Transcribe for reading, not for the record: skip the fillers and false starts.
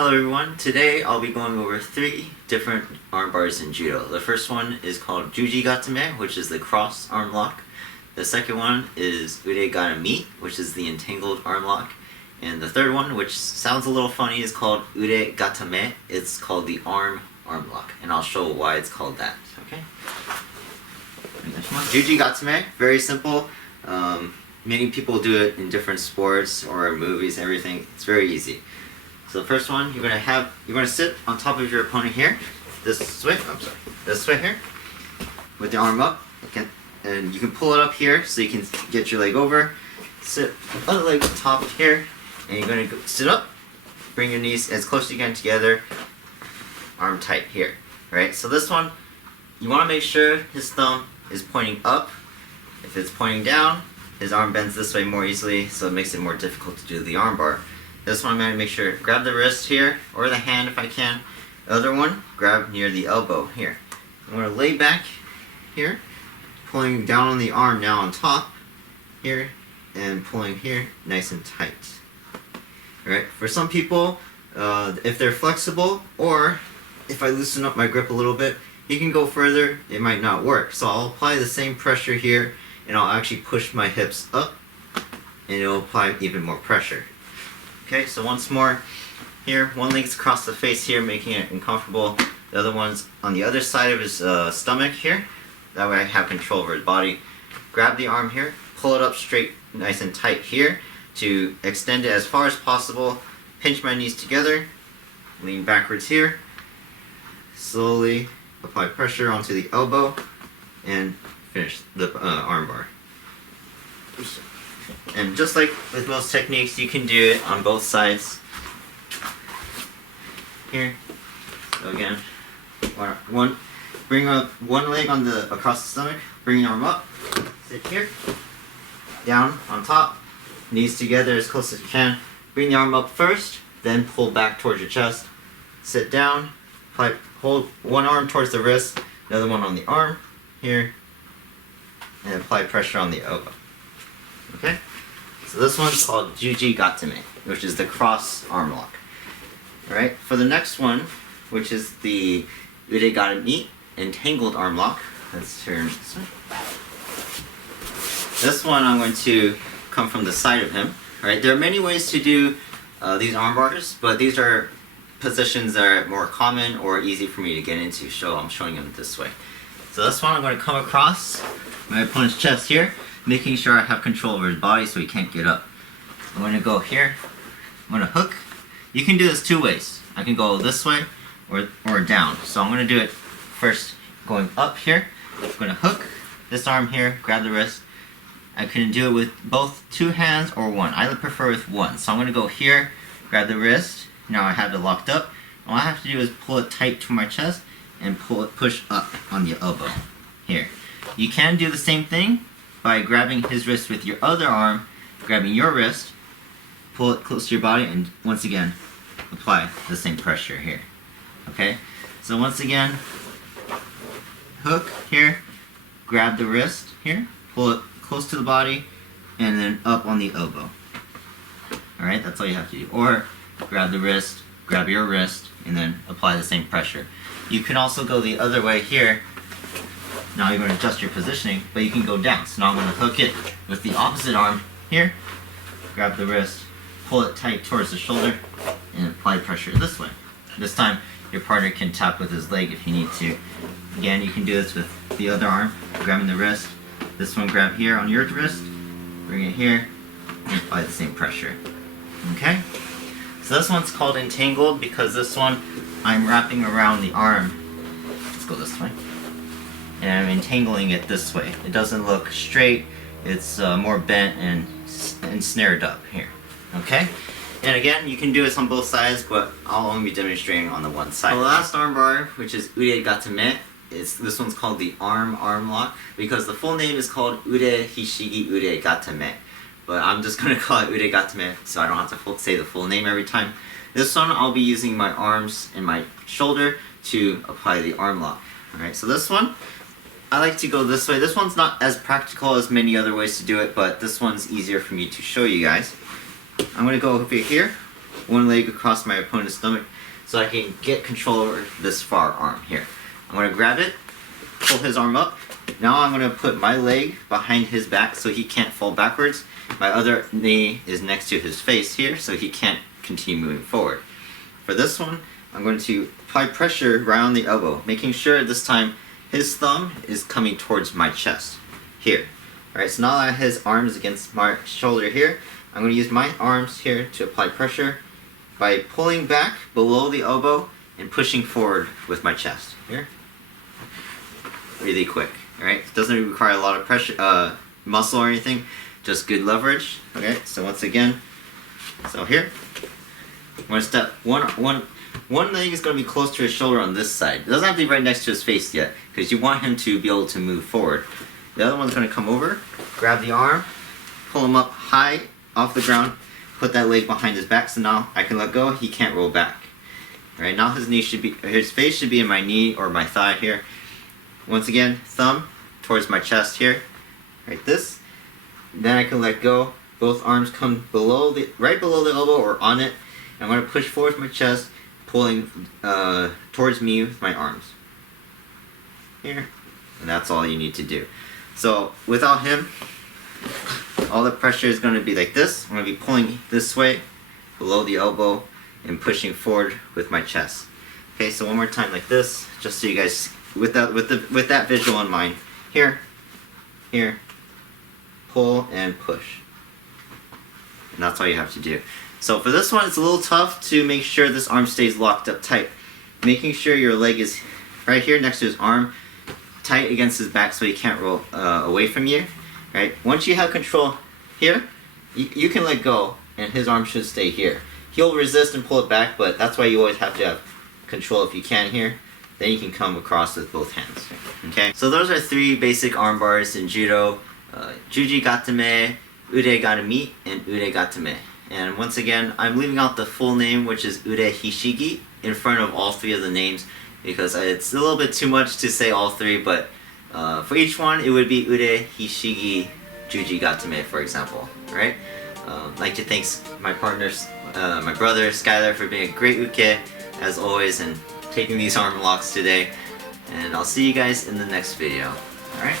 Hello everyone, today I'll be going over 3 different arm bars in Judo. The first one is called Juji-Gatame, which is the cross arm lock. The second one is Ude-Garami, which is the entangled arm lock. And the third one, which sounds a little funny, is called Ude-Gatame. It's called the arm lock, and I'll show why it's called that. Okay? Juji-Gatame, very simple. Many people do it in different sports or movies, everything. It's very easy. So the first one, you're gonna sit on top of your opponent here, this way here, with the arm up, okay, and you can pull it up here so you can get your leg over, sit other leg on top here, and you're gonna sit up, bring your knees as close as you can together, arm tight here, right? So this one, you wanna make sure his thumb is pointing up. If it's pointing down, his arm bends this way more easily, so it makes it more difficult to do the arm bar. This one I'm going to make sure, grab the wrist here, or the hand if I can. The other one, grab near the elbow here. I'm going to lay back here, pulling down on the arm now on top here, and pulling here nice and tight. Alright, for some people, if they're flexible, or if I loosen up my grip a little bit, you can go further, it might not work. So I'll apply the same pressure here, and I'll actually push my hips up, and it'll apply even more pressure. Okay, so once more, here, one leg's across the face here, making it uncomfortable. The other one's on the other side of his stomach here. That way I have control over his body. Grab the arm here, pull it up straight, nice and tight here to extend it as far as possible. Pinch my knees together, lean backwards here. Slowly apply pressure onto the elbow and finish the arm bar. And just like with most techniques, you can do it on both sides. Here. So again, bring up one leg on across the stomach, bring your arm up, sit here, down on top, knees together as close as you can. Bring the arm up first, then pull back towards your chest. Sit down, hold one arm towards the wrist, the other one on the arm, here, and apply pressure on the elbow. Okay? So this one's called Juji-Gatame, which is the cross arm lock. Alright, for the next one, which is the Ude-Garami entangled arm lock, let's turn this way. This one I'm going to come from the side of him. Alright, there are many ways to do these arm bars, but these are positions that are more common or easy for me to get into, so I'm showing them this way. So this one I'm going to come across my opponent's chest here, making sure I have control over his body so he can't get up. I'm going to go here, I'm going to hook. You can do this 2 ways. I can go this way or down. So I'm going to do it first going up here. I'm going to hook this arm here, grab the wrist. I can do it with both 2 hands or 1. I prefer with 1. So I'm going to go here, grab the wrist. Now I have it locked up. All I have to do is pull it tight to my chest and push up on the elbow here. You can do the same thing by grabbing his wrist with your other arm, grabbing your wrist, pull it close to your body, and once again, apply the same pressure here. Okay? So once again, hook here, grab the wrist here, pull it close to the body, and then up on the elbow. Alright, that's all you have to do. Or grab the wrist, grab your wrist, and then apply the same pressure. You can also go the other way here. Now you're going to adjust your positioning, but you can go down. So now I'm going to hook it with the opposite arm here, grab the wrist, pull it tight towards the shoulder, and apply pressure this way. This time your partner can tap with his leg if you need to. Again, you can do this with the other arm, grabbing the wrist. This one grab here on your wrist, bring it here, and apply the same pressure. Okay? So this one's called entangled because this one I'm wrapping around the arm. Let's go this way. And I'm entangling it this way. It doesn't look straight, it's more bent and snared up here. Okay? And again, you can do this on both sides, but I'll only be demonstrating on the one side. The last arm bar, which is Ude-Gatame, this one's called the arm lock because the full name is called Ude-Hishigi Ude-Gatame. But I'm just going to call it Ude-Gatame so I don't have to say the full name every time. This one I'll be using my arms and my shoulder to apply the arm lock. Alright, so this one, I like to go this way. This one's not as practical as many other ways to do it, but this one's easier for me to show you guys. I'm going to go over here, one leg across my opponent's stomach so I can get control over this far arm here. I'm going to grab it, pull his arm up. Now I'm going to put my leg behind his back so he can't fall backwards. My other knee is next to his face here so he can't continue moving forward. For this one, I'm going to apply pressure right on the elbow, making sure this time his thumb is coming towards my chest here. Alright, so now that his arm is against my shoulder here, I'm going to use my arms here to apply pressure by pulling back below the elbow and pushing forward with my chest here. Really quick. Alright, it doesn't require a lot of pressure, muscle or anything, just good leverage. Okay, so once again, so here, I'm going to step one leg is going to be close to his shoulder on this side. It doesn't have to be right next to his face yet, because you want him to be able to move forward. The other one's going to come over, grab the arm, pull him up high off the ground, put that leg behind his back, so now I can let go, he can't roll back. Alright, now his face should be in my knee or my thigh here. Once again, thumb towards my chest here, like this. Then I can let go. Both arms come right below the elbow or on it. And I'm going to push forward with my chest, pulling towards me with my arms. Here. And that's all you need to do. So without him, all the pressure is going to be like this. I'm going to be pulling this way, below the elbow, and pushing forward with my chest. Okay, so one more time like this, just so you guys, with that visual in mind. Here, pull and push. And that's all you have to do. So for this one, it's a little tough to make sure this arm stays locked up tight. Making sure your leg is right here next to his arm, tight against his back so he can't roll away from you. Right? Once you have control here, you can let go and his arm should stay here. He'll resist and pull it back, but that's why you always have to have control if you can here. Then you can come across with both hands. Okay? So those are 3 basic arm bars in Judo. Juji-Gatame, Ude-Garami, and Ude-Gatame. And once again, I'm leaving out the full name, which is Ude-Hishigi, in front of all 3 of the names, because it's a little bit too much to say all 3, but for each one, it would be Ude-Hishigi, Juji-Gatame, for example. Right? I'd like to thank my partners, my brother, Skylar, for being a great uke, as always, and taking these arm locks today. And I'll see you guys in the next video. Alright?